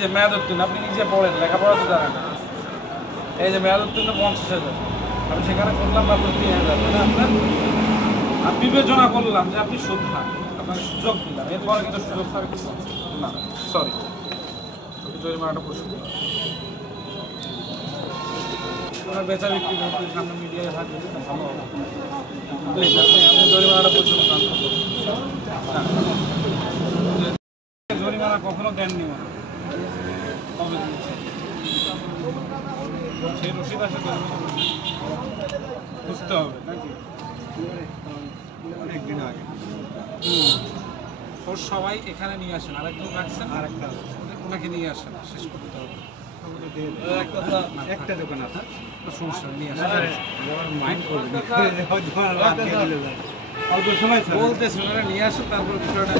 যে মেয়াদ উত্তীর্ণ আপনি নিজে পড়েন, লেখাপড়া তো জানেন না। এই যে মেয়াদ উত্তীর্ণ 50,000, আমি সেখানে করলাম মাত্র 3,000। আপনার বিবেচনা করলাম যে আপনি সুদ খান, আপনাকে সুযোগ দিলাম, এরপরে কিন্তু সুযোগ ছাড়া কিছু না। সরি, আপনি জরিমানাটা পরিশোধ করুন। ওনার বেচা বিক্রি করতে সামনে মিডিয়ায় হাত দিলে ভালো হবে। প্লিজ আপনি জরিমানাটা পরিশোধ করেন। জরিমানা কখনো দেননি না, কবে দিয়েছে সেই রসিদ আসে বুঝতে হবে নাকি অনেকদিন আগে। ওর সবাই এখানে নিয়ে আসেন, আরেকজন রাখছেন, আরেকটা ওনাকে নিয়ে আসেন, শেষ করতে হবে। একটা দোকান আছে, সমস্যা নিয়ে আসেন, অল্প সময় বলতেছেন, ওরা নিয়ে আসেন, তারপর বিষয়টা